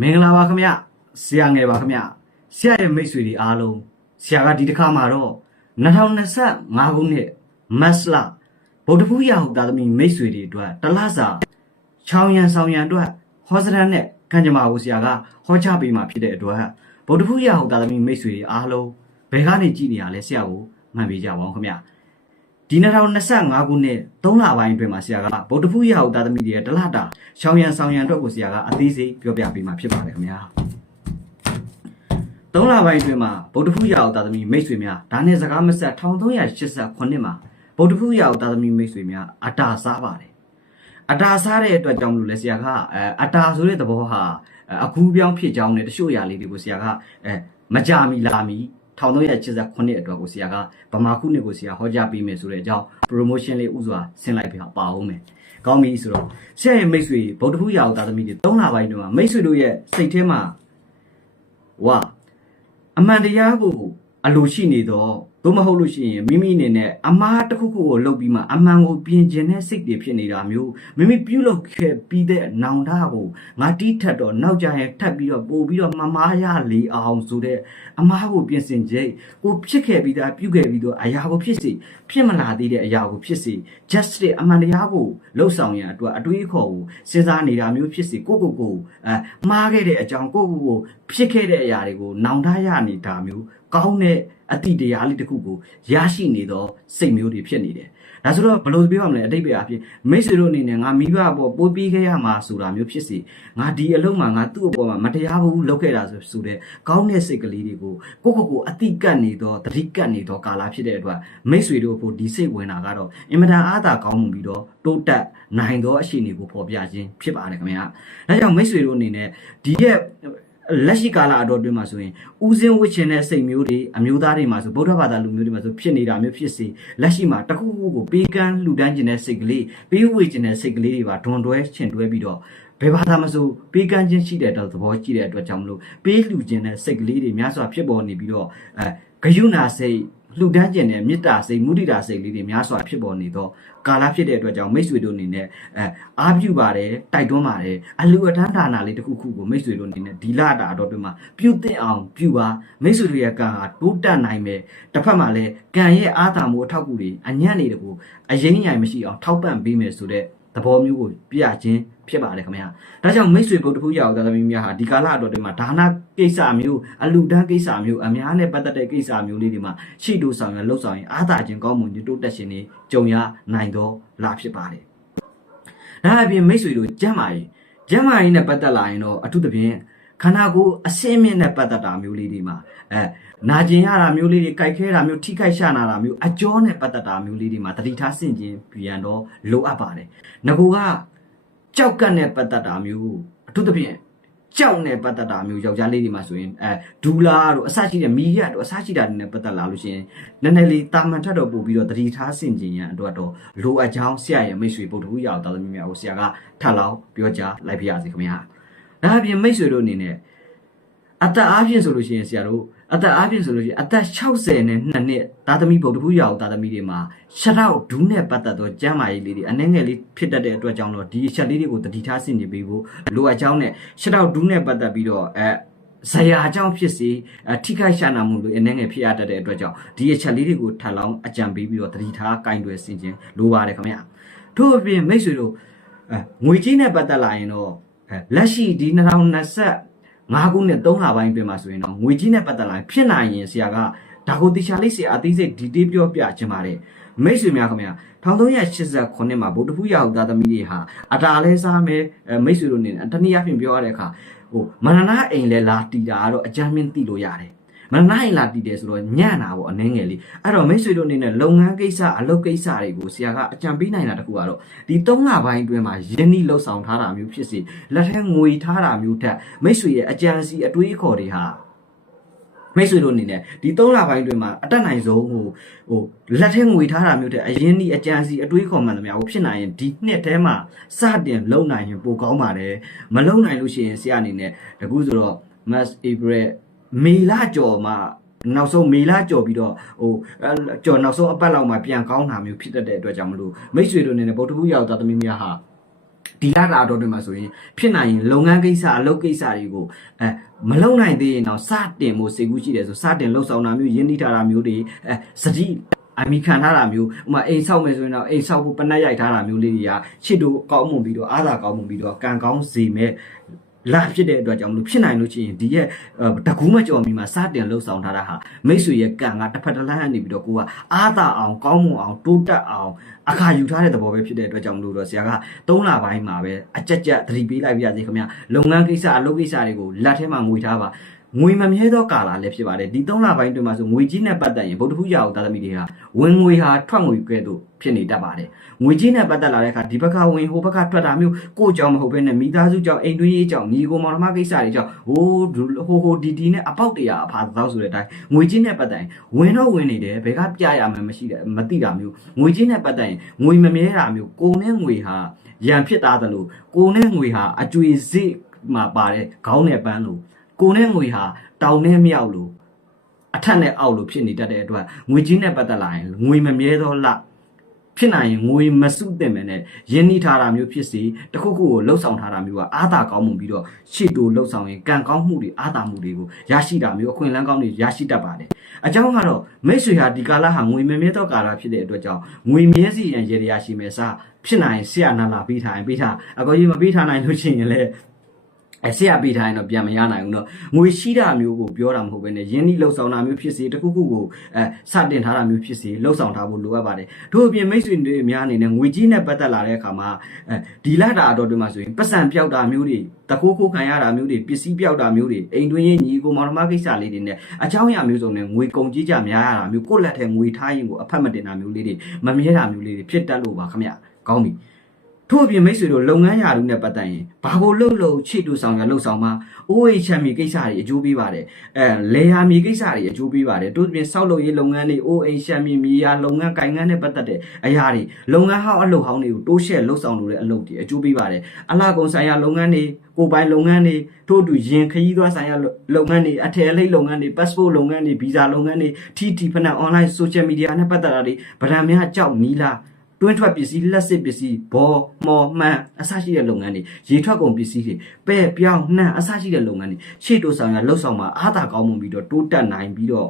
မင်္ဂလာပါခင်ဗျဆရာငယ်ပါခင်ဗျဆရာရဲ့မိတ်ဆွေတွေအားလုံးဆရာကဒီတစ်ခါမှာတော့2025ခုနှစ်မတ်လဗုဒ္ဓဖူးရဟုတ်သားသမီးမိတ်ဆွေတွေအတွက်တလစာချောင်းရန်ဆောင်ရန်အတွက်ဟောစရန်နဲ့ကံကြမ္မာကိုဆရာကဟောချပေးมาဖြစ်တဲ့အတွက်ဗုဒ္ဓဖူးရဟုတ်သားသမီးမိတ်ဆွေတွေအားလုံးဘယ်ကနေကြည့်နေရလဲဆရာကိုမှန်ပေးကြပါအောင်ခင်ဗျ ဒီ2025ခုနှစ်3လပိုင်းအတွင်းမှာဆရာကဗုဒ္ဓဖူးရဟုတ်သားသမီးတွေရဲ့တလတာချောင်းရန်ဆောင်ရန်အတွက်ကိုဆရာကအသေးစိတ်ပြောပြပေးมาဖြစ်ပါတယ်ခင်ဗျာသုံးလပိုင်းအတွင်းမှာဗုဒ္ဓဖူးရအောင်တာသမီမိတ်ဆွေများဒါနဲ့စကားမဆက်1389မှာဗုဒ္ဓဖူးရအောင်တာသမီမိတ်ဆွေများအတာစားပါတယ်အတာစားတဲ့အတွက်ကြောင့်မလို့လဲဆရာကအဲအတာဆိုတဲ့သဘောဟာအဲအခုပြောင်းဖြစ်ကြောင်းနဲ့တချို့အရာလေးတွေကိုဆရာကအဲမကြမီလာမီ 1389အတွက်ကိုဆရာကဗမာခုနှစ်ကိုဆရာဟောကြားပေးမယ်ဆိုတဲ့အကြောင်း promotion လေးဥစွာဆင်းလိုက်ပြပါအောင်မယ်ကောင်းပြီဆိုတော့ဆရာရဲ့မိတ်ဆွေဗုဒ္ဓဖူးရအောင်တာသမီတွေ3လပိုင်းအတွင်းမှာမိတ်ဆွေတို့ရဲ့စိတ်ထဲမှာဝါအမှန်တရားကိုအလိုရှိနေတော့သို့မဟုတ်လို့ရှိရင်မိမိအနေနဲ့အမှားတစ်ခုခုကိုလုပ်ပြီးမှအမှန်ကိုပြင်ကျင်တဲ့စိတ်တွေဖြစ်နေတာမျိုးမိမိပြုလုပ်ခဲ့ပြီးတဲ့နောင်တကိုငါတီးထက်တော့နောက်ကြရင်ထပ်ပြီးတော့ပို့ပြီးတော့မမားရလေအောင်ဆိုတဲ့အမှားကိုပြင်ဆင်ခြင်းကိုဖြစ်ခဲ့ပြီးသားပြုခဲ့ပြီးတော့အရာကိုဖြစ်စေဖြစ်မလာသေးတဲ့အရာကိုဖြစ်စေ justice အမှန်တရားကိုလှုပ်ဆောင်ရန်အတွက်အတွေးအခေါ်ကိုစဉ်းစားနေတာမျိုးဖြစ်စေကိုကိုကိုအဲမှားခဲ့တဲ့အကြောင်းကိုကိုကိုဖြစ်ခဲ့တဲ့အရာတွေကိုနောင်တရနေတာမျိုးကောင်းတဲ့ အတိတရားလေးတစ်ခုကိုရရှိနေသောစိတ်မျိုးတွေဖြစ်နေတယ်။ဒါဆိုတော့ဘယ်လိုပြောရမလဲအတိတ်ပဲအဖြစ်မိတ်ဆွေတို့အနေနဲ့ငါမိဘအပေါ်ပိုးပြီးခဲ့ရမှာဆိုတာမျိုးဖြစ်စီငါဒီအလုံးမှာငါသူ့အပေါ်မှာမတရားဘူးလုပ်ခဲ့တာဆိုဆိုတဲ့ကောင်းတဲ့စိတ်ကလေးတွေကိုကိုကိုကိုအတိကတ်နေသောတတိကတ်နေသောကာလဖြစ်တဲ့အတွက်မိတ်ဆွေတို့ဖို့ဒီစိတ်ဝင်တာကတော့အင်မတန်အားသာကောင်းမှုပြီးတော့တိုးတက်နိုင်သောအခြေအနေကိုပေါ်ပြခြင်းဖြစ်ပါတယ်ခင်ဗျာ။ဒါကြောင့်မိတ်ဆွေတို့အနေနဲ့ဒီရဲ့ လက်ရှိကာလအတော်အတွင်းမှာဆိုရင်ဦးစင်းဝစ်ချင်တဲ့စိတ်မျိုးတွေအမျိုးသားတွေမှာဆိုဗုဒ္ဓဘာသာလူမျိုးတွေမှာဆိုဖြစ်နေတာမျိုးဖြစ်စေလက်ရှိမှာတစ်ခုခုကိုပေးကမ်းလှူဒန်းခြင်းတဲ့စိတ်ကလေးပေးဝေခြင်းတဲ့စိတ်ကလေးတွေပါဒွန်တွဲချင်တွဲပြီးတော့ဘယ်ဘာသာမဆိုပေးကမ်းခြင်းရှိတဲ့တော့သဘောရှိတဲ့အတွက်ကြောင့်မလို့ပေးလှူခြင်းတဲ့စိတ်ကလေးတွေများစွာဖြစ်ပေါ်နေပြီးတော့အဲဂယုဏစိတ် လှူဒန်းခြင်းနဲ့မေတ္တာစိတ်မုဒိတာစိတ်လေးတွေများစွာဖြစ်ပေါ်နေတော့ကာလဖြစ်တဲ့အတွက်ကြောင့်မိတ်ဆွေတို့အနေနဲ့အဲအားပြုပါတယ်တိုက်တွန်းပါတယ်အလူအတန်းဌာနလေးတစ်ခုခုကိုမိတ်ဆွေတို့အနေနဲ့ဒီလတာအတော်တွင်မှာပြုတ်တင်အောင်ပြုပါမိတ်ဆွေတို့ရဲ့ကံဟာတိုးတက်နိုင်မယ်တစ်ဖက်မှာလည်းကံရဲ့အားသာမှုအထောက်အကူတွေအညံ့နေတကူအရင်ញိုင်မရှိအောင်ထောက်ပံ့ပေးမယ်ဆိုတဲ့သဘောမျိုးကိုပြခြင်း ဖြစ်ပါတယ်ခင်ဗျာဒါကြောင့်မိတ်ဆွေဘုတ်တခုရအောင်သာသမီများဟာဒီကာလအတော်တွင်မှာဒါနကိစ္စမျိုးအလူဒန်းကိစ္စမျိုးအများနဲ့ပတ်သက်တဲ့ကိစ္စမျိုးလေးတွေမှာရှိတူဆောင်ရလှုပ်ဆောင်ရင်အားသာခြင်းကောင်းမှုညတိုးတက်ခြင်းတွေကြုံရနိုင်တော့လာဖြစ်ပါတယ်ဒါအပြင်မိတ်ဆွေတို့ကျမ်းမာရေးကျမ်းမာရေးနဲ့ပတ်သက်လာရင်တော့အထူးသဖြင့်ခန္ဓာကိုယ်အစင်းမြင့်နဲ့ပတ်သက်တာမျိုးလေးတွေမှာအဲနာကျင်ရတာမျိုးလေးတွေကြိုက်ခဲတာမျိုးထိခိုက်ရှာနာတာမျိုးအကျော်နဲ့ပတ်သက်တာမျိုးလေးတွေမှာတတိထားဆင့်ခြင်းပြန်တော့လိုအပ်ပါတယ်ငကူက ကြောက်ကတ်နဲ့ပတ်သက်တာမျိုးအထူးသဖြင့်ကြောက်နဲ့ပတ်သက်တာမျိုးယောက်ျားလေးတွေမှာဆိုရင်အဲဒူလာတို့အစရှိတဲ့မီရတို့အစရှိတာတွေနဲ့ပတ်သက်လာလို့ရှိရင်နည်းနည်းလေးတာမန်ထက်တော့ပို့ပြီးတော့တတိထားဆင့်ခြင်းရန်အတွက်တော့လိုအပ်ကြောင်းဆရာရဲ့မိတ်ဆွေပုတ်တူရအောင်တာသမီးများကိုဆရာကထပ်လောက်ပြောကြားလိုက်ပြရစီခင်ဗျာဒါအပြင်မိတ်ဆွေတို့အနေနဲ့အသက်အားဖြင့်ဆိုလို့ရှိရင်ဆရာတို့ အသက်အားဖြင့်ဆိုလို့ရှိရင်အသက်60နဲ့2နှစ်သားသမီးဗုဒ္ဓဖူးရအောင်သားသမီးတွေမှာရှရောက်ဒူးနဲ့ပတ်သက်သောကျမ်းမာရေးလေးတွေအနှဲငယ်လေးဖြစ်တတ်တဲ့အတွက်ကြောင့်တော့ဒီအချက်လေးတွေကိုတတိထားဆင်နေပေးဖို့လိုအပ်ကြောင်းနဲ့ရှရောက်ဒူးနဲ့ပတ်သက်ပြီးတော့အဲဇယာအကြောင်းဖြစ်စီအထိခိုက်ရှာနာမှုလိုအနေငယ်ဖြစ်ရတတ်တဲ့အတွက်ကြောင့်ဒီအချက်လေးတွေကိုထပ်လောင်းအကြံပေးပြီးတော့တတိထားကင်တွယ်ဆင်ခြင်းလိုပါတယ်ခင်ဗျာထို့အပြင်မိတ်ဆွေတို့အဲငွေကြီးနဲ့ပတ်သက်လာရင်တော့အဲလက်ရှိဒီ2020 ၅ခုနဲ့3လပိုင်းပြင်မှာဆိုရင်တော့ငွေကြီးနဲ့ပတ်သက်လာရင်ဖြစ်နိုင်ရင်ဆရာကဒါကိုတေချာလေးဆရာအသေးစိတ်ဒီတေးပြောပြချင်ပါတယ်မိတ်ဆွေများခင်ဗျာ1389မှာဗုဒ္ဓဖူးရဟုသားသမီးတွေဟာအတားလဲစားမယ်မိတ်ဆွေတို့နေတနည်းအားဖြင့်ပြောရတဲ့အခါဟိုမရဏအိမ်လဲလာတီတာကတော့အကြမ်းမြင့်သိလို့ရတယ် မရဏအိမ်လာတီတယ်ဆိုတော့ညံ့တာပေါ့အနှင်းငယ်လေးအဲ့တော့မိတ်ဆွေတို့အနေနဲ့လုပ်ငန်းကိစ္စအလုပ်ကိစ္စတွေကိုဆရာကအကြံပေးနိုင်တာတခုကတော့ဒီ3လပိုင်းအတွင်းမှာယင်းနှီးလှုပ်ဆောင်ထားတာမျိုးဖြစ်စီလက်ထက်ငွေထားတာမျိုးထက်မိတ်ဆွေရဲ့အကြံစီအတွေးအခေါ်တွေဟာမိတ်ဆွေတို့အနေနဲ့ဒီ3လပိုင်းအတွင်းမှာအတက်နိုင်ဆုံးဟိုဟိုလက်ထဲငွေထားတာမျိုးတဲ့အရင်ဒီအကြံစီအတွေးခေါ်မှန်သမျှကိုဖြစ်နိုင်ရင်ဒီနှစ်ထဲမှာစတင်လုံနိုင်ရင်ပိုကောင်းပါတယ်မလုံနိုင်လို့ရှိရင်ဆရာအနေနဲ့တကူဆိုတော့ Mass April မေလကျော်မှာနောက်ဆုံးမေလကြော်ပြီးတော့ဟိုကြော်နောက်ဆုံးအပတ်လောက်မှာပြန်ကောင်းတာမျိုးဖြစ်တတ်တဲ့အတွက်ကြောင့်မလို့မိတ်ဆွေတို့အနေနဲ့ဗုဒ္ဓဘုရားရောက်သားသမီးများဟာဒီလာတာတော့တွေမှာဆိုရင်ဖြစ်နိုင်ရင်လုပ်ငန်းကိစ္စအလုပ်ကိစ္စတွေကိုအဲမလုံနိုင်သေးရင်တော့စတင်ဖို့စိတ်ကူးရှိတယ်ဆိုစတင်လှုပ်ဆောင်တာမျိုးယဉ်နီးထားတာမျိုးတွေအဲစတိအမိခံထားတာမျိုးဥမာအိမ်ဆောက်မယ်ဆိုရင်တော့အိမ်ဆောက်ဖို့ပနက်ရိုက်ထားတာမျိုးလေးတွေကချစ်တို့ကောင်းမွန်ပြီးတော့အားသာကောင်းမွန်ပြီးတော့ကံကောင်းစေမဲ့ လာဖြစ်တဲ့အတွက်ကြောင့်မလို့ဖြစ်နိုင်လို့ရှိရင်ဒီရဲ့တကူးမကြော်မီမှာစတင်လှုပ်ဆောင်ထားတာဟာမိတ်ဆွေရဲ့ကံကတစ်ဖက်တစ်လမ်းကနေပြီးတော့ကိုကအားသာအောင်ကောင်းမွန်အောင်တိုးတက်အောင်အခါယူထားတဲ့သဘောပဲဖြစ်တဲ့အတွက်ကြောင့်မလို့တော့ဆရာက3လပိုင်းမှာပဲအကြက်ကြက်သတိပေးလိုက်ပြရစီခင်ဗျလုပ်ငန်းကိစ္စအလုပ်ကိစ္စတွေကိုလက်ထဲမှာငွေထားပါ ငွေမမြဲသောကာလလည်းဖြစ်ပါတယ်ဒီ3လပိုင်းတွင်မှာဆိုငွေကြီးနဲ့ပတ်သက်ရင်ဗုဒ္ဓဖူးရာဟုသားသမီးတွေဟာဝင်ငွေဟာထွက်ငွေကဲ့သို့ဖြစ်နေတတ်ပါတယ်ငွေကြီးနဲ့ပတ်သက်လာတဲ့အခါဒီဘက်ကဝင်ဟိုဘက်ကထွက်တာမျိုးကိုယ့်ကြောင့်မဟုတ်ဘဲနဲ့မိသားစုကြောင့်အိမ်တွင်းရေးကြောင့်ညီကိုမောင်နှမကိစ္စတွေကြောင့်ဟိုးဟိုဟိုဒီဒီနဲ့အပေါက်တရာအဖာသောဆိုတဲ့အတိုင်းငွေကြီးနဲ့ပတ်သက်ရင်ဝင်တော့ဝင်နေတယ်ဘယ်ကပြရမှန်းမရှိတယ်မသိတာမျိုးငွေကြီးနဲ့ပတ်သက်ရင်ငွေမမြဲတာမျိုးကိုယ်နဲ့ငွေဟာရန်ဖြစ်သားသလိုကိုယ်နဲ့ငွေဟာအကျွေစိတ်မှာပါတဲ့ခေါင်းနဲ့ပန်းလို့ ကိုယ်နဲ့ငွေဟာတောင်နဲ့မြောက်လို့အထက်နဲ့အောက်လို့ဖြစ်နေတတ်တဲ့အတွက်ငွေကြီးနဲ့ပတ်သက်လာရင်ငွေမမြဲသောလဖြစ်နိုင်ရင်ငွေမစုတင်မယ်နဲ့ရင်းနှီးထားတာမျိုးဖြစ်စီတခုခုကိုလှုပ်ဆောင်ထားတာမျိုးကအာသာကောင်းမှုပြီးတော့ရှေ့တိုးလှုပ်ဆောင်ရင်ကံကောင်းမှုတွေအာသာမှုတွေကိုရရှိတာမျိုးအခွင့်အလမ်းကောင်းတွေရရှိတတ်ပါတယ်အကြောင်းကတော့မိတ်ဆွေဟာဒီကာလဟာငွေမမြဲသောကာလဖြစ်တဲ့အတွက်ကြောင့်ငွေမြဲစီရန်ရေရရှိမယ်စားဖြစ်နိုင်ဆရာနာလာပေးထားရင်ပေးထားအကောကြီးမပေးထားနိုင်လို့ရှိရင်လည်း အဲဆရာပေးထားရင်တော့ပြန်မရနိုင်ဘူးเนาะငွေရှိတာမျိုးကိုပြောတာမဟုတ်ဘဲနဲ့ယင်းဒီလှုပ်ဆောင်တာမျိုးဖြစ်စေတခုခုကိုအဲစတင်ထားတာမျိုးဖြစ်စေလှုပ်ဆောင်ထားဖို့လိုအပ်ပါတယ်တို့အပြင်မိတ်ဆွေတွေအများအနေနဲ့ငွေကြီးနဲ့ပတ်သက်လာတဲ့အခါမှာအဲဒီလာတာအတော်တွေမှာဆိုရင်ပတ်စံပြောက်တာမျိုးတွေတခိုးခိုးခံရတာမျိုးတွေပစ္စည်းပြောက်တာမျိုးတွေအိမ်တွင်းရင်ညီကိုမောင်နှမကိစ္စလေးတွေနဲ့အချောင်းရမျိုးစုံနဲ့ငွေကုန်ကြီးကြများရတာမျိုးကိုယ့်လက်ထဲငွေထားရင်ကိုအဖက်မတင်တာမျိုးလေးတွေမမြဲတာမျိုးလေးတွေဖြစ်တတ်လို့ပါခင်ဗျကောင်းပြီ ထို့အပြင်မိတ်ဆွေတို့လုပ်ငန်းရာလူနဲ့ပတ်သက်ရင်ဘာကိုလှုပ်လှုပ်ချစ်တူဆောင်ရလှုပ်ဆောင်မှာအိုးအိမ်ချမ်းမြေကိစ္စတွေအကျိုးပေးပါတယ်အဲလေယာမြေကိစ္စတွေအကျိုးပေးပါတယ်တို့အပြင်စောက်လုပ်ရေးလုပ်ငန်းတွေအိုးအိမ်ချမ်းမြေမြေယာလုပ်ငန်းကိုင်ငန်းနဲ့ပတ်သက်တဲ့အရာတွေလုပ်ငန်းဟောင်းအလုပ်ဟောင်းတွေကိုတိုးရှဲလှုပ်ဆောင်လို့တဲ့အလုပ်တွေအကျိုးပေးပါတယ်အလားကုန်ဆိုင်ရာလုပ်ငန်းတွေကိုယ်ပိုင်လုပ်ငန်းတွေထို့အတူရင်ခရီးသွားဆိုင်ရာလုပ်ငန်းတွေအထည်အလိပ်လုပ်ငန်းတွေ passport လုပ်ငန်းတွေ visa လုပ်ငန်းတွေ TT ဖနက် online social media နဲ့ပတ်သက်တာတွေဗဒံများကြောက်နီးလား တွင်းထွက်ပစ္စည်းလက်စစ်ပစ္စည်းဘောမော်မှန်အစရှိတဲ့လုပ်ငန်းတွေရေထွက်ကုန်ပစ္စည်းတွေပဲ့ပြောင်းနှံအစရှိတဲ့လုပ်ငန်းတွေရှေ့တိုးဆောင်ရလှုပ်ဆောင်မှာအားသာကောင်းမှုပြီးတော့တိုးတက်နိုင်ပြီးတော့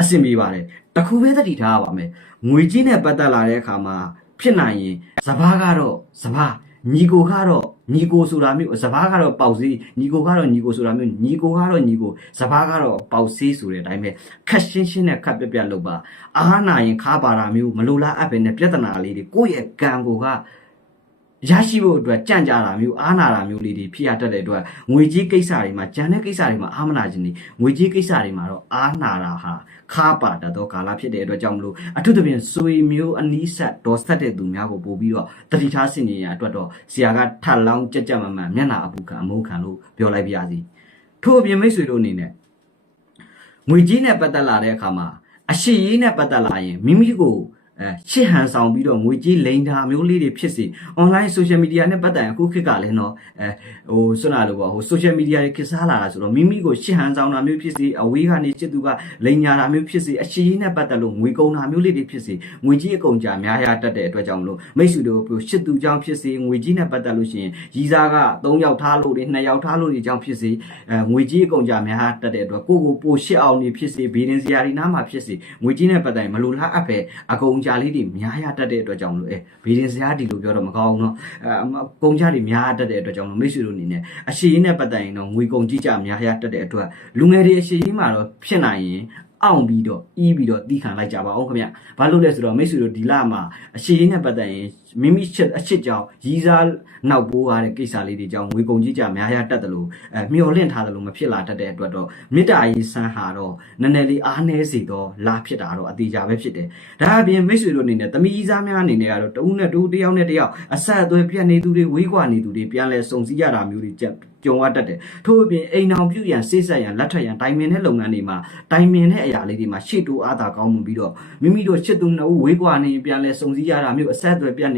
အဆင်ပြေပါတယ်တခုပဲသတိထားရပါမယ်ငွေကြီးနဲ့ပတ်သက်လာတဲ့အခါမှာဖြစ်နိုင်ရင်စဘာကတော့စဘာညီကိုကတော့ ညီကိုဆိုတာမျိုးစဘာကတော့ပေါက်စည်းညီကိုကတော့ညီကိုဆိုတာမျိုးညီကိုကတော့ညီကိုစဘာကတော့ပေါက်စည်းဆိုတဲ့အတိုင်းပဲခက်ရှင်းရှင်းနဲ့ခက်ပြပြလုပ်ပါအားနာရင်ခါပါတာမျိုးမလိုလားအပ်ပဲနဲ့ပြဿနာလေးတွေကိုယ့်ရဲ့ကံကိုက ရရှိဖို့အတွက်ကြံ့ကြာတာမျိုးအားနာတာမျိုးလေးတွေဖြစ်ရတတ်တဲ့အတွက်ငွေကြီးကိစ္စတွေမှာကြံတဲ့ကိစ္စတွေမှာအားမနာခြင်းတွေငွေကြီးကိစ္စတွေမှာတော့အားနာတာဟာခါပါတတ်သောကာလဖြစ်တဲ့အတွက်ကြောင့်မလို့အထူးသဖြင့်ဆွေမျိုးအနီးဆက်ဒေါ်ဆက်တဲ့သူများကိုပို့ပြီးတော့တတိထားစင်နေရအတွက်တော့ဆရာကထပ်လောင်းကြက်ကြက်မမှန်မျက်နာအပူခံအမုန်းခံလို့ပြောလိုက်ပါရစေထို့အပြင်မိတ်ဆွေတို့အနေနဲ့ငွေကြီးနဲ့ပတ်သက်လာတဲ့အခါမှာအရှိရေးနဲ့ပတ်သက်လာရင်မိမိကို အဲရှစ်ဟန်ဆောင်ပြီးတော့ငွေကြေးလိန်တာမျိုးလေးတွေဖြစ်စီ online social media နဲ့ပတ်သက်ရင်အခုခေတ်ကလည်းတော့အဲဟိုစွနာလို့ပေါ့ဟို social media တွေခေတ်စားလာတာဆိုတော့မိမိကိုရှစ်ဟန်ဆောင်တာမျိုးဖြစ်စီအဝေးကနေချစ်သူကလိန်ညာတာမျိုးဖြစ်စီအရှိရေးနဲ့ပတ်သက်လို့ငွေကုန်တာမျိုးလေးတွေဖြစ်စီငွေကြေးအကုန်ကြာများရတတ်တဲ့အတွက်ကြောင့်မလို့မိတ်ဆွေတို့ပြောရှစ်သူကြောင့်ဖြစ်စီငွေကြေးနဲ့ပတ်သက်လို့ရှိရင်ရီစားက3ယောက်ထားလို့တွေ2ယောက်ထားလို့တွေကြောင့်ဖြစ်စီအဲငွေကြေးအကုန်ကြာများတတ်တဲ့အတွက်ကိုကိုပိုရှစ်အောင်နေဖြစ်စီဘေးရင်စရာတွေနားမှာဖြစ်စီငွေကြေးနဲ့ပတ်သက်ရင်မလိုလားအပ်ပဲအကုန်ကြာလေးတွေများရတတ်တဲ့အတွက်ကြောင့်မလို့အဲဘေးရင်စရာဒီလိုပြောတော့မကောင်းဘူးเนาะအဲကုန်ကြတွေများရတတ်တဲ့အတွက်ကြောင့်လို့မိတ်ဆွေတို့အနေနဲ့အရှိရင်နဲ့ပတ်သက်ရင်တော့ငွေကုန်ကြီးကြများရတတ်တဲ့အတွက်လူငယ်တွေအရှိရင်မှာတော့ဖြစ်နိုင်ရင်အောင်ပြီးတော့အီးပြီးတော့တီးခံလိုက်ကြပါအောင်ခင်ဗျ။ဘာလို့လဲဆိုတော့မိတ်ဆွေတို့ဒီလမှာအရှိရင်နဲ့ပတ်သက်ရင် မိမိချစ်အချစ်ကြောင့်ရီးစားနောက်ပိုးရတဲ့ကိစ္စလေးတွေကြောင့်ငွေကုန်ကြီးကြများရတတ်တယ်လို့အဲမျောလင့်ထားတယ်လို့မဖြစ်လာတတ်တဲ့အတွက်တော့မေတ္တာရေးဆန်းဟာတော့နည်းနည်းလေးအားနည်းစေတော့လာဖြစ်တာတော့အသေးကြပဲဖြစ်တယ်။ဒါအပြင်မိတ်ဆွေတို့အနေနဲ့တမီးစားများအနေနဲ့ကတော့တဦးနဲ့တဦးတယောက်နဲ့တယောက်အဆက်အသွယ်ပြတ်နေသူတွေဝေးကွာနေသူတွေပြန်လဲစုံစည်းရတာမျိုးတွေကြက်ကြုံရတတ်တယ်ထို့အပြင်အိမ်အောင်ပြုရန်စိတ်ဆက်ရန်လက်ထက်ရန်တိုင်ပင်တဲ့လုပ်ငန်းတွေမှာတိုင်ပင်တဲ့အရာလေးတွေမှာရှေ့တိုးအားသာကောင်းမှုပြီးတော့မိမိတို့ချစ်သူနှစ်ဦးဝေးကွာနေပြန်လဲစုံစည်းရတာမျိုးအဆက်အသွယ်ပြတ်နေ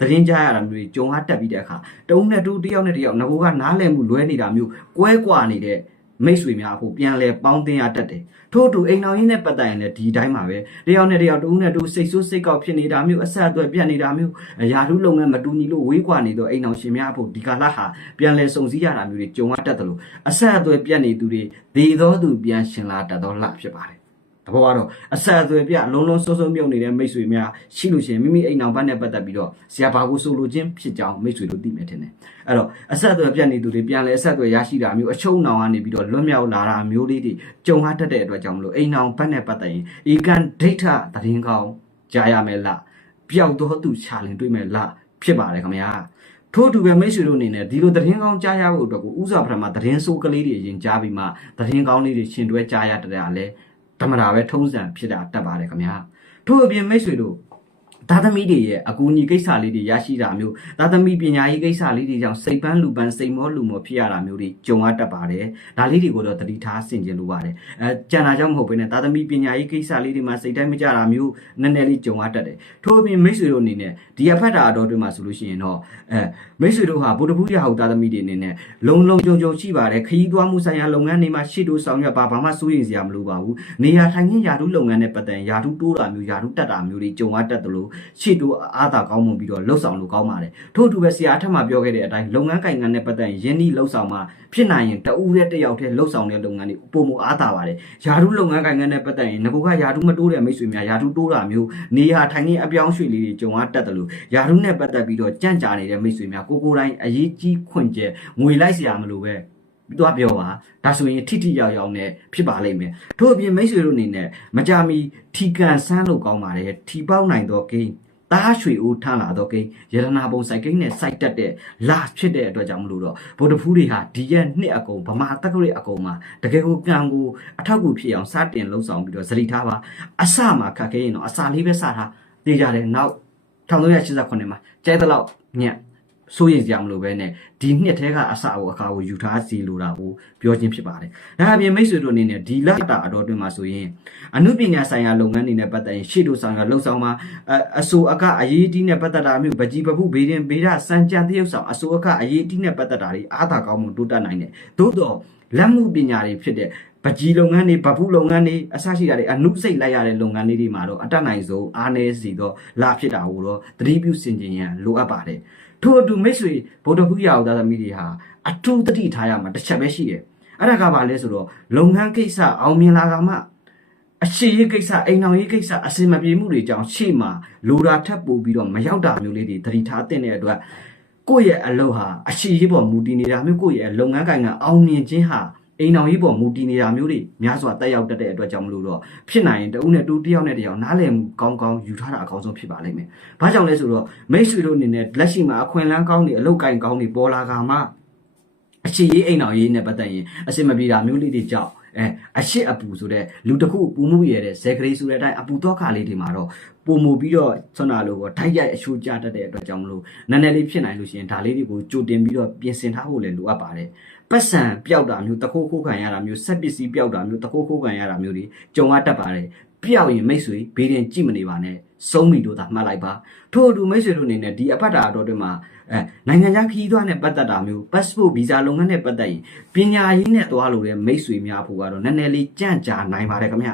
သတင်းကြားရတာမျိုးတွေကြုံရတတ်ပြီးတဲ့အခါတဦးနဲ့တူတယောက်နဲ့တယောက်ငကိုကနားလည်မှုလွဲနေတာမျိုးကွဲကွာနေတဲ့မိတ်ဆွေများအခုပြန်လဲပေါင်းတင်ရတတ်တယ်ထို့အတူအိမ်တော်ရင်းနဲ့ပတ်သက်ရင်လည်းဒီတိုင်းပါပဲတယောက်နဲ့တယောက်တူနဲ့တူစိတ်ဆိုးစိတ်ကောက်ဖြစ်နေတာမျိုးအဆက်အသွယ်ပြတ်နေတာမျိုးယာထုလုပ်ငန်းမတူညီလို့ဝေးကွာနေတော့အိမ်တော်ရှင်များအခုဒီကာလဟာပြန်လဲစုံစည်းရတာမျိုးတွေကြုံရတတ်တယ်လို့အဆက်အသွယ်ပြတ်နေသူတွေဒေသောသူပြန်ရှင်လာတတ်တော့လဖြစ်ပါတယ် တဘောကတော့အဆက်အသွယ်ပြလုံးလုံးစိုးစိုးမြုပ်နေတဲ့မိတ်ဆွေများရှိလို့ရှိရင်မိမိအိမ်အောင်ဘက်နဲ့ပတ်သက်ပြီးတော့ဆရာဘာကိုဆိုလိုခြင်းဖြစ်ကြောင်းမိတ်ဆွေတို့သိမယ်ထင်တယ်အဲ့တော့အဆက်အသွယ်ပြတ်နေသူတွေပြန်လဲအဆက်အသွယ်ရရှိတာမျိုးအချုံနောင်ကနေပြီးတော့လွတ်မြောက်လာတာမျိုးလေးတွေကြုံရတတ်တဲ့အတွက်ကြောင့်မလို့အိမ်အောင်ဘက်နဲ့ပတ်သက်ရင်ဧကန်ဒိဋ္ဌသတင်းကောင်းကြားရမယ်လားပျောက်တော့သူချာလင်တွေ့မယ်လားဖြစ်ပါတယ်ခင်ဗျာထို့အတူပဲမိတ်ဆွေတို့အနေနဲ့ဒီလိုသတင်းကောင်းကြားရဖို့အတွက်ကိုဥစွာပထမသတင်းစိုးကလေးတွေရင်ကြားပြီးမှသတင်းကောင်းလေးတွေရှင်တွဲကြားရတဲ့အားလဲ ဓမ္မတာပဲထုံးစံဖြစ်တာတတ်ပါတယ်ခင်ဗျာထို့အပြင်မိတ်ဆွေတို့ သားသမီးတွေရဲ့အကူအညီကိစ္စလေးတွေရရှိတာမျိုးသားသမီးပညာရေးကိစ္စလေးတွေကြောင့်စိတ်ပန်းလူပန်းစိတ်မောလူမောဖြစ်ရတာမျိုးတွေကြုံရတတ်ပါတယ်ဒါလေးတွေကိုတော့တတိထားဆင်ခြင်လိုပါတယ်အဲကြံတာကြောင့်မဟုတ်ဘဲနဲ့သားသမီးပညာရေးကိစ္စလေးတွေမှာစိတ်တိုင်းမကြတာမျိုးနည်းနည်းလေးကြုံရတတ်တယ်ထို့အပြင်မိတ်ဆွေတို့အနေနဲ့ဒီအဖက်တာအတော်တွေမှာဆိုလို့ရှိရင်တော့အဲမိတ်ဆွေတို့ဟာဗုဒ္ဓဘုရားဟောသားသမီးတွေအနေနဲ့လုံလုံကြုံကြုံရှိပါတယ်ခရီးသွားမှုဆိုင်ရာလုပ်ငန်းတွေမှာရှေ့တို့ဆောင်ရွက်ပါဘာမှစိုးရိမ်စရာမလိုပါဘူးနေရာထိုင်ခင်းယာတုလုပ်ငန်းနဲ့ပတ်သက်ရင်ယာတုတိုးတာမျိုးယာတုတက်တာမျိုးတွေကြုံရတတ်တယ်လို့ရှေ့တို့အားသာကောင်းမွန်ပြီးတော့လှုပ်ဆောင်လို့ကောင်းပါတယ်ထို့အတူပဲဆရာအထက်မှာပြောခဲ့တဲ့အတိုင်းလုပ်ငန်းကိုင်ငန်းနဲ့ပတ်သက်ရင်ယင်းဒီလှုပ်ဆောင်မှာဖြစ်နိုင်ရင်တအူးတဲ့တစ်ယောက်တည်းလှုပ်ဆောင်တဲ့လုပ်ငန်းတွေပုံမအားသာပါတယ်ယာတုလုပ်ငန်းကိုင်ငန်းနဲ့ပတ်သက်ရင်ငကောကယာတုမတိုးတဲ့မိတ်ဆွေများယာတုတိုးတာမျိုးနေရာထိုင်ခင်းအပြောင်းရွှေ့လေးတွေကြုံရတတ်တယ်လို့ယာတုနဲ့ပတ်သက်ပြီးတော့ကြန့်ကြာနေတဲ့မိတ်ဆွေများကိုကိုတိုင်းအရေးကြီးခွင့်ကျဲငွေလိုက်เสียမလို့ပဲ သွားပြောပါဒါဆိုရင်ထိထိရောက်ရောက်နဲ့ဖြစ်ပါလိမ့်မယ်ထို့အပြင်မိတ်ဆွေတို့အနေနဲ့မကြမီထီကန်ဆန်းလို့ကောင်းပါတယ်ထီပေါက်နိုင်တော့ကိန်းတားရွှေဦးထလာတော့ကိန်းရတနာပုံစိုက်ကိန်းနဲ့စိုက်တက်တဲ့လာဖြစ်တဲ့အတွက်ကြောင့်မလို့တော့ဗုဒ္ဓဖူးတွေဟာဒီရဲ့နှစ်အကုန်ဗမာတက္ကရာအကုန်မှာတကယ်ကိုကံကိုအထောက်အကူဖြစ်အောင်စတင်လှုပ်ဆောင်ပြီးတော့ဇလိထားပါအစမှာခက်ခဲရင်တော့အစာလေးပဲစထားတေးကြတယ်နောက်1389မှာကျဲတဲ့လောက်ညက် စိုးရိမ်စရာမလိုပဲနဲ့ဒီနှစ်ထဲကအစအဝအခါကိုယူထားစီလိုတာကိုပြောချင်းဖြစ်ပါတယ်။ဒါအပြင်မိတ်ဆွေတို့အနေနဲ့ဒီလတာအတော်တွင်မှာဆိုရင်အမှုပညာဆိုင်ရာလုပ်ငန်းတွေနဲ့ပတ်သက်ရင်ရှေ့တို့ဆောင်ကလှုပ်ဆောင်မှာအအဆိုအကအရေးအတီးနဲ့ပတ်သက်တာမျိုးပကြီးပပုဘေးရင်ဘေးရစံကြံတရုပ်ဆောင်အဆိုအကအရေးအတီးနဲ့ပတ်သက်တာတွေအားသာကောင်းမှုတိုးတက်နိုင်တယ်။သို့တော့လက်မှုပညာတွေဖြစ်တဲ့ပကြီးလုပ်ငန်းတွေဗပုလုပ်ငန်းတွေအစရှိတာတွေအနုစိတ်လိုက်ရတဲ့လုပ်ငန်းလေးတွေမှာတော့အတက်နိုင်ဆုံးအားနည်းစီတော့လာဖြစ်တာကိုတော့သတိပြုစင်ကြင်ရန်လိုအပ်ပါတယ်။ ထို့အတူမိတ်ဆွေဗုဒ္ဓဘုရားသားသမီးတွေဟာအထူးသတိထားရမှာတစ်ချက်ပဲရှိတယ်။အဲ့ဒါကဘာလဲဆိုတော့လုပ်ငန်းကိစ္စအောင်မြင်လာကမှအရှိရေးကိစ္စအိမ်အောင်ရေးကိစ္စအစင်မပြေမှုတွေကြောင့်ရှေ့မှာလိုတာထပ်ပို့ပြီးတော့မရောက်တာမျိုးလေးတွေသတိထားတဲ့အတွက်ကိုယ့်ရဲ့အလုပ်ဟာအရှိရေးပေါ်မူတည်နေတာမျိုးကိုယ့်ရဲ့လုပ်ငန်းကိုင်ကအောင်မြင်ခြင်းဟာ အိမ်အောင်ရေးပေါ်မူတည်နေတာမျိုးတွေများစွာတက်ရောက်တတ်တဲ့အတွက်ကြောင့်မလို့တော့ဖြစ်နိုင်ရင်တဦးနဲ့တူတယောက်နဲ့တယောက်နားလည်မှုကောင်းကောင်းယူထားတာအကောင်းဆုံးဖြစ်ပါလိမ့်မယ်။ဘာကြောင့်လဲဆိုတော့မိတ်ဆွေတို့အနေနဲ့လက်ရှိမှာအခွင့်အလမ်းကောင်းတွေအလုပ်ကိုင်ကောင်းတွေပေါ်လာကမှအရှိရေးအိမ်အောင်ရေးနဲ့ပတ်သက်ရင်အစင်မပြေတာမျိုးလေးတွေကြောင့်အဲအရှိအပူဆိုတဲ့လူတစ်ခုပူမှုရတဲ့ဇက်ကလေးဆိုတဲ့အတိုင်းအပူတော့ခါလေးတွေမှာတော့ပုံမူပြီးတော့ဆွမ်းနာလို့ပေါ့ဓာတ်ရိုက်အချိုးကျတတ်တဲ့အတွက်ကြောင့်မလို့နည်းနည်းလေးဖြစ်နိုင်လို့ရှိရင်ဒါလေးတွေကိုကြိုတင်ပြီးတော့ပြင်ဆင်ထားဖို့လည်းလိုအပ်ပါတယ် ပတ်စံပျောက်တာမျိုးတခိုးခိုးခံရတာမျိုးဆက်ပစ္စည်းပျောက်တာမျိုးတခိုးခိုးခံရတာမျိုးတွေကြုံရတတ်ပါတယ်ပျောက်ရင်မိတ်ဆွေဘေးရင်ကြည့်မနေပါနဲ့စုံးမိတို့သာမှတ်လိုက်ပါထို့အတူမိတ်ဆွေတို့အနေနဲ့ဒီအပတ်တာအတော်တွေမှာအဲနိုင်ငံခြားခရီးသွားနဲ့ပတ်သက်တာမျိုး passport visa လုပ်ငန်းနဲ့ပတ်သက်ရင်ပညာရေးနဲ့သွားလို့တဲ့မိတ်ဆွေများဖို့ကတော့နည်းနည်းလေးကြန့်ကြာနိုင်ပါတယ်ခင်ဗျ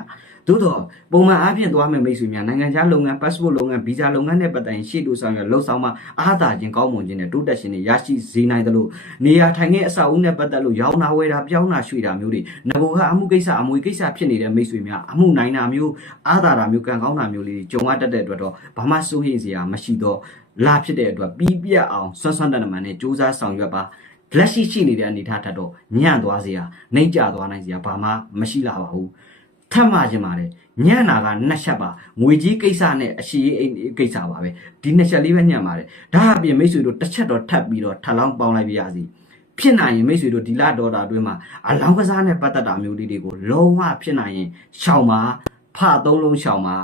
သို့တော့ပုံမှန်အားဖြင့်သွားမယ့်မိတ်ဆွေများနိုင်ငံခြားလုပ်ငန်း passport လုပ်ငန်း visa လုပ်ငန်းနဲ့ပတ်သက်ရင်ရှေ့တူဆောင်ရလှုပ်ဆောင်မှအားသာခြင်းကောင်းမွန်ခြင်းနဲ့တိုးတက်ခြင်းတွေရရှိစေနိုင်တယ်လို့နေရာထိုင်ခဲ့အဆောက်အဦနဲ့ပတ်သက်လို့ရောင်းတာဝယ်တာပြောင်းတာရွှေ့တာမျိုးတွေငဘိုကအမှုကိစ္စအမွေကိစ္စဖြစ်နေတဲ့မိတ်ဆွေများအမှုနိုင်တာမျိုးအားသာတာမျိုးကံကောင်းတာမျိုးလေးကြုံရတတ်တဲ့အတွက်တော့ဘာမှစိုးရိမ်စရာမရှိတော့လာဖြစ်တဲ့အတွက်ပြီးပြတ်အောင်ဆွမ်းဆွမ်းတတ်မှန်နဲ့စူးစမ်းဆောင်ရွက်ပါလက်ရှိရှိနေတဲ့အနေအထားထက်တော့ညံ့သွားစေရနှိမ့်ကျသွားနိုင်စေရဘာမှမရှိလာပါဘူး ထပ်မှခြင်းပါတယ်ညံ့တာကနှစ်ချက်ပါငွေကြီးကိစ္စနဲ့အရှိရေးအိမ်ကိစ္စပါပဲဒီနှစ်ချက်လေးပဲညံ့ပါတယ်ဒါအပြင်မိတ်ဆွေတို့တစ်ချက်တော့ထပ်ပြီးတော့ထပ်လောင်းပေါင်းလိုက်ပြရစီဖြစ်နိုင်ရင်မိတ်ဆွေတို့ဒီလဒေါ်တာအတွင်းမှာအလောင်းကစားနဲ့ပတ်သက်တာမျိုးလေးတွေကိုလုံးဝဖြစ်နိုင်ရင်ရှောင်ပါဖသုံးလုံးရှောင်ပါ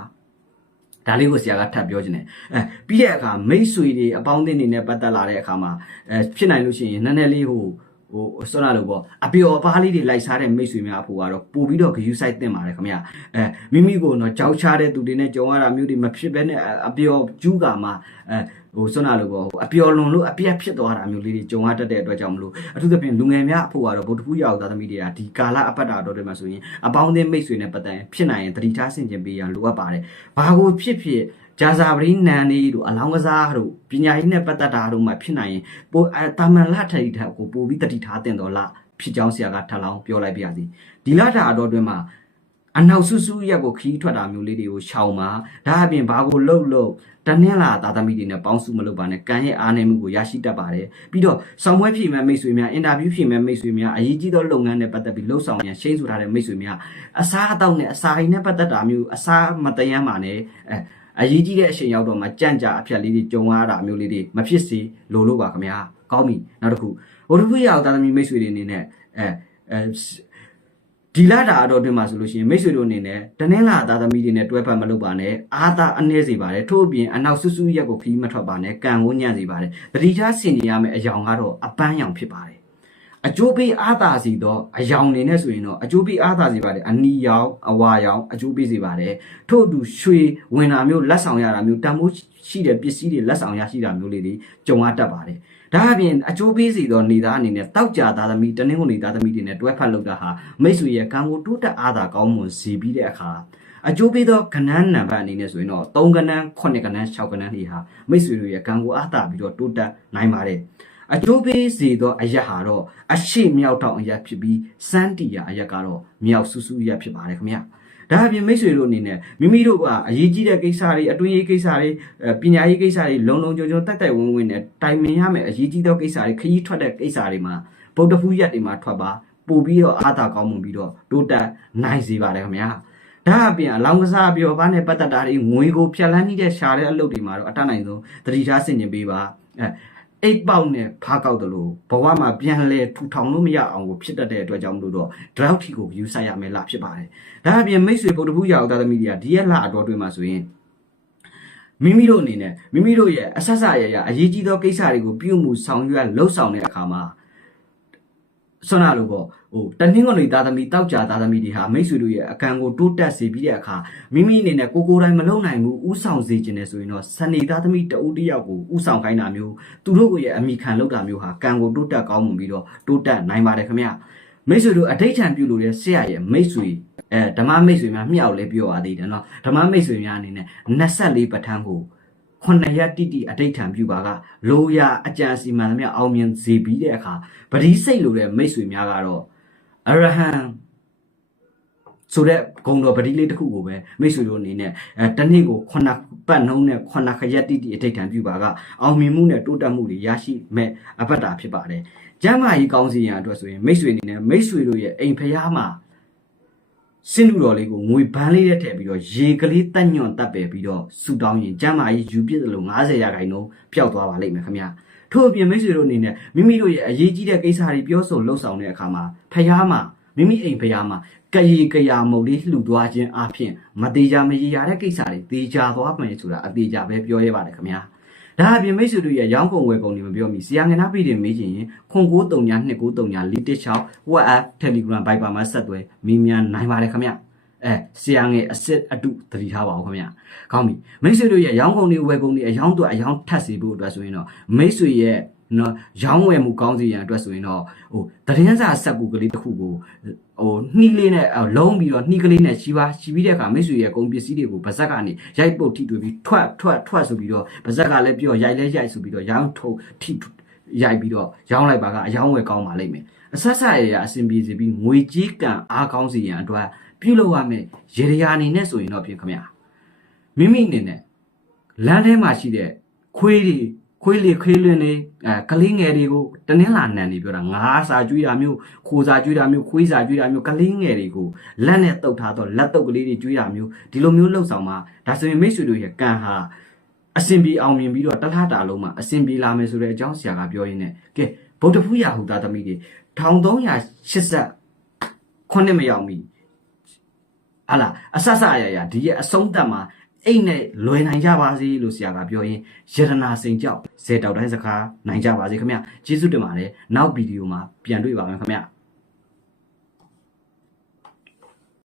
ဒါလေးကိုဆရာကထပ်ပြောခြင်းတယ်အဲပြီးတဲ့အခါမိတ်ဆွေတွေအပေါင်းအသင်းတွေနဲ့ပတ်သက်လာတဲ့အခါမှာအဲဖြစ်နိုင်လို့ရှိရင်နည်းနည်းလေးဟို ဟိုစောနာလို့ပေါ့အပျော်အပါးလေးတွေလိုက်စားတဲ့မိတ်ဆွေများအဖို့ကတော့ပို့ပြီးတော့ဂယူးဆိုင်တင်ပါတယ်ခင်ဗျအဲမိမိကိုတော့ကြောက်ချတဲ့သူတွေနဲ့ကြုံရတာမျိုးတွေမဖြစ်ဘဲနဲ့အပျော်ကျူးကမှအဲဟဟိုဆွမ်းနာလို့ပေါ့ဟိုအပျော်လွန်လို့အပြက်ဖြစ်သွားတာမျိုးလေးတွေကြုံရတတ်တဲ့အတွက်ကြောင့်မလို့အထူးသဖြင့်လူငယ်များအဖို့ကတော့ဗုဒ္ဓဖူးရောက်သားသမီးတွေကဒီကာလအပတ်တာတော်တွေမှာဆိုရင်အပေါင်းအသင်းမိတ်ဆွေနဲ့ပတ်သက်ရင်ဖြစ်နိုင်ရင်တတိထားဆင်ခြင်ပေးရန်လိုအပ်ပါတယ်ဘာကိုဖြစ်ဖြစ် ဂျာဇာပရိနန်လေးတို့အလောင်းကစားတို့ပညာရေးနဲ့ပတ်သက်တာတို့မှဖြစ်နိုင်ရင်ပိုအတာမန်လထိုက်ထက်ကိုပိုပြီးတတိထားတင်တော်လားဖြစ်ကြောင်းဆရာကထပ်လောင်းပြောလိုက်ပြရစီဒီလတာတော်တွင်မှာအနောက်ဆူဆူရက်ကိုခီးထွက်တာမျိုးလေးတွေကိုရှောင်ပါဒါအပြင်ဘာကိုလှုပ်လှုပ်တနင်္လာသားသမီးတွေနဲ့ပေါင်းစုမလုပ်ပါနဲ့ကံရဲ့အားနည်းမှုကိုရရှိတတ်ပါတယ်ပြီးတော့ဆောင်ပွဲဖြည့်မဲ့မိတ်ဆွေများအင်တာဗျူးဖြည့်မဲ့မိတ်ဆွေများအရေးကြီးသောလုပ်ငန်းနဲ့ပတ်သက်ပြီးလှုပ်ဆောင်ရန်ရှင်းဆိုထားတဲ့မိတ်ဆွေများအစားအသောက်နဲ့အစာအိမ်နဲ့ပတ်သက်တာမျိုးအစားမတယမ်းပါနဲ့အဲ အရေးကြီးတဲ့အချိန်ရောက်တော့မှကြံ့ကြာအဖြတ်လေးတွေကြုံရတာမျိုးလေးတွေမဖြစ်စေလိုလို့ပါခင်ဗျာကောင်းပြီနောက်တစ်ခုဘုရားဖူးရအောင်သားသမီးမိတ်ဆွေတွေအနေနဲ့အဲအဲဒီလာတာအတော့တွင်မှာဆိုလို့ရှိရင်မိတ်ဆွေတို့အနေနဲ့တနင်္လာသားသမီးတွေနဲ့တွဲဖက်မလုပ်ပါနဲ့အားသာအနှဲစေပါတယ်ထို့အပြင်အနောက်ဆူဆူရက်ကိုခီးမထွက်ပါနဲ့ကံကိုညံ့စေပါတယ်တတိထားဆင်နေရမယ့်အယောင်ကတော့အပန်းရောင်ဖြစ်ပါတယ် အကျိုးပေးအားသာစီတော့အယောင်နေနဲ့ဆိုရင်တော့အကျိုးပေးအားသာစီပါတယ်အနီရောင်အဝါရောင်အကျိုးပေးစေပါတယ်ထို့အတူရွှေဝင်တာမျိုးလက်ဆောင်ရတာမျိုးတန်ဖိုးရှိတဲ့ပစ္စည်းတွေလက်ဆောင်ရရှိတာမျိုးလေးတွေကြုံရတတ်ပါတယ်ဒါအပြင်အကျိုးပေးစီသောနေသားအနေနဲ့တောက်ကြသားသမီးတနင်္ဂနွေသားသမီးတွေနဲ့တွဲဖက်လုပ်တာဟာမိတ်ဆွေရဲ့ကံကိုတိုးတက်အားသာကောင်းမွန်စေပြီးတဲ့အခါအကျိုးပေးသောကဏ္ဍနံပါတ်အနေနဲ့ဆိုရင်တော့3ကဏ္ဍ9ကဏ္ဍ6ကဏ္ဍတွေဟာမိတ်ဆွေတို့ရဲ့ကံကိုအားသာပြီးတော့တိုးတက်နိုင်ပါတယ် အကျိုးပေးစေသောအရက်ဟာတော့အရှိမြောက်တောင်အရက်ဖြစ်ပြီးစန်းတီယာအရက်ကတော့မြောက်ဆူဆူရက်ဖြစ်ပါတယ်ခင်ဗျာဒါအပြင်မိတ်ဆွေတို့အနေနဲ့မိမိတို့ကအရေးကြီးတဲ့ကိစ္စတွေအတွင်းရေးကိစ္စတွေအဲပညာရေးကိစ္စတွေလုံလုံခြုံခြုံတက်တက်ဝင်းဝင်းနဲ့တိုင်ပင်ရမယ်အရေးကြီးသောကိစ္စတွေခရီးထွက်တဲ့ကိစ္စတွေမှာဗုဒ္ဓဖူးရက်တွေမှာထွက်ပါပို့ပြီးတော့အားသာကောင်းမှုပြီးတော့တိုးတက်နိုင်စေပါတယ်ခင်ဗျာဒါအပြင်အလောင်းကစားပြောပါနဲ့ပတ်သက်တာတွေငွေကိုဖြတ်လန်းနေတဲ့ရှာတဲ့အလုပ်တွေမှာတော့အတတ်နိုင်ဆုံးသတိထားဆင်ခြင်ပေးပါအဲ အိတ်ပေါက်နဲ့ဖားကောက်တယ်လို့ဘဝမှာပြန်လဲထူထောင်လို့မရအောင်ကိုဖြစ်တတ်တဲ့အတွက်ကြောင့်မလို့တော့ drought ထီကိုယူဆရမယ်လားဖြစ်ပါတယ်ဒါအပြင်မိတ်ဆွေဗုဒ္ဓဘူးရောက်သားသမီးတွေကဒီရက်လအတော်တွင်မှာဆိုရင်မိမိတို့အနေနဲ့မိမိတို့ရဲ့အဆက်ဆက်ရရအရေးကြီးသောကိစ္စတွေကိုပြုမှုဆောင်ရွက်လှုပ်ဆောင်တဲ့အခါမှာ ဆွမ်းနာလို့ပေါ့ဟိုတနင်္ဂနွေသားသမီးတောက်ကြသားသမီးတွေဟာမိတ်ဆွေတို့ရဲ့အကံကိုတိုးတက်စေပြီးတဲ့အခါမိမိအနေနဲ့ကိုကိုယ်တိုင်မလုံနိုင်ဘူးဥဆောင်စေခြင်းနဲ့ဆိုရင်တော့စနေသားသမီးတဦးတစ်ယောက်ကိုဥဆောင်ခိုင်းတာမျိုးသူတို့ကိုရဲ့အမိခံလုပ်တာမျိုးဟာကံကိုတိုးတက်ကောင်းမှုပြီးတော့တိုးတက်နိုင်ပါတယ်ခင်ဗျမိတ်ဆွေတို့အဋိဋ္ဌံပြုလို့တဲ့ဆရာရဲ့မိတ်ဆွေအဲဓမ္မမိတ်ဆွေများမြောက်လဲပြောရသေးတယ်နော်ဓမ္မမိတ်ဆွေများအနေနဲ့24ပဋ္ဌာန်းကို ခုနှစ်ရက်တိတိအဋိဋ္ဌံပြုပါကလိုရာအကြံစီမံသမျှအောင်မြင်စေပြီးတဲ့အခါပရိစိတ်လိုတဲ့မိတ်ဆွေများကတော့အရဟံဆိုတဲ့ဂုံတော်ပတိလေးတစ်ခုကိုပဲမိတ်ဆွေတို့အနေနဲ့အဲတနေ့ကိုခုနှစ်ပတ်နှုံးနဲ့ခုနှစ်ခရက်တိတိအဋိဋ္ဌံပြုပါကအောင်မြင်မှုနဲ့တိုးတက်မှုတွေရရှိမဲ့အပတ်တာဖြစ်ပါတယ်ကျမ်းမာရေးကောင်းစီရန်အတွက်ဆိုရင်မိတ်ဆွေအနေနဲ့မိတ်ဆွေတို့ရဲ့အိမ်ဖျားမှာ စင်လူတော်လေးကိုငွေဘန်းလေးနဲ့ထည့်ပြီးတော့ရေကလေးတက်ညွန့်တက်ပယ်ပြီးတော့ဆူတောင်းရင်ကျမ်းမာရေးယူပြည့်တယ်လို့90ရာခိုင်နှုန်းပျောက်သွားပါလိမ့်မယ်ခင်ဗျာထို့အပြင်မိတ်ဆွေတို့အနေနဲ့မိမိတို့ရဲ့အရေးကြီးတဲ့ကိစ္စတွေပြောဆိုလှုပ်ဆောင်တဲ့အခါမှာဖျားမှာမိမိအိမ်ဖျားမှာကရေကရာမုတ်လေးလှူသွားခြင်းအပြင်မသေးကြမရေရတဲ့ကိစ္စတွေသေချာသွားမယ်ဆိုတာအသေးချာပဲပြောရပါတယ်ခင်ဗျာ ဒါအပြင်မိတ်ဆွေတို့ရဲ့ရောင်းကုန်ဝယ်ကုန်တွေမပြောမိဆရာငနာပြည်တွေမေးချင်ရင်ခွန်939 2939 litit6 WhatsApp Telegram Viber မှာဆက်သွယ်မိမြန်နိုင်ပါတယ်ခင်ဗျအဲဆရာငယ်အစစ်အတုသတိထားပါဦးခင်ဗျကောင်းပြီမိတ်ဆွေတို့ရဲ့ရောင်းကုန်တွေဝယ်ကုန်တွေအယောင်းတော့အယောင်းထပ်စီဖို့အတွက်ဆိုရင်တော့မိတ်ဆွေရဲ့ နော်ရောင်းဝယ်မှုကောင်းစီရန်အတွက်ဆိုရင်တော့ဟိုသတင်းစာဆက်ကူကလေးတစ်ခုကိုဟိုနှီးလေးနဲ့လုံးပြီးတော့နှီးကလေးနဲ့ရှိပါရှိပြီးတဲ့အခါမိတ်ဆွေရဲ့ကုန်ပစ္စည်းတွေကိုဗဇက်ကနေရိုက်ပုတ်ထိတွေ့ပြီးထွက်ထွက်ထွက်ဆိုပြီးတော့ဗဇက်ကလည်းပြောရိုက်လဲရိုက်ဆိုပြီးတော့ရောင်းထုတ်ထိရိုက်ပြီးတော့ရောင်းလိုက်ပါကအယောင်းဝယ်ကောင်းပါလိမ့်မယ်အဆက်ဆက်ရရအဆင်ပြေစေပြီးငွေကြေးကံအားကောင်းစီရန်အတွက်ပြုလုပ်ရမယ်ရေရရာအနေနဲ့ဆိုရင်တော့ပြင်ခမရမိမိအနေနဲ့လမ်းထဲမှာရှိတဲ့ခွေးတွေ ခွေးလေခွေးလွင်တွေအဲကလေးငယ်တွေကိုတနင်္လာနံနေပြောတာငါးစာကျွေးတာမျိုးခိုစာကျွေးတာမျိုးခွေးစာကျွေးတာမျိုးကလေးငယ်တွေကိုလက်နဲ့တုပ်ထားတော့လက်တုပ်ကလေးတွေကျွေးတာမျိုးဒီလိုမျိုးလှုပ်ဆောင်မှာဒါဆိုရင်မိတ်ဆွေတို့ရဲ့ကံဟာအစင်ပြေအောင်မြင်ပြီးတော့တလားတာလုံးမှာအစင်ပြေလာမယ်ဆိုတဲ့အကြောင်းဆရာကပြောရင်းနဲ့ကဲဗုဒ္ဓဖူးရာဟုသားသမီးတွေ1380ခုနှစ်မရောက်မီဟာလာအဆဆအရာရာဒီရဲ့အဆုံးသတ်မှာအိတ်နဲ့လွယ်နိုင်ကြပါစေလို့ဆရာကပြောရင်ယရနာစိန်ကြောက် ဇေတောက်တိုင်းစကားနိုင်ကြပါစေခင်ဗျကျေးဇူးတင်ပါတယ်နောက်ဗီဒီယိုမှာပြန်တွေ့ပါမယ်ခင်ဗျ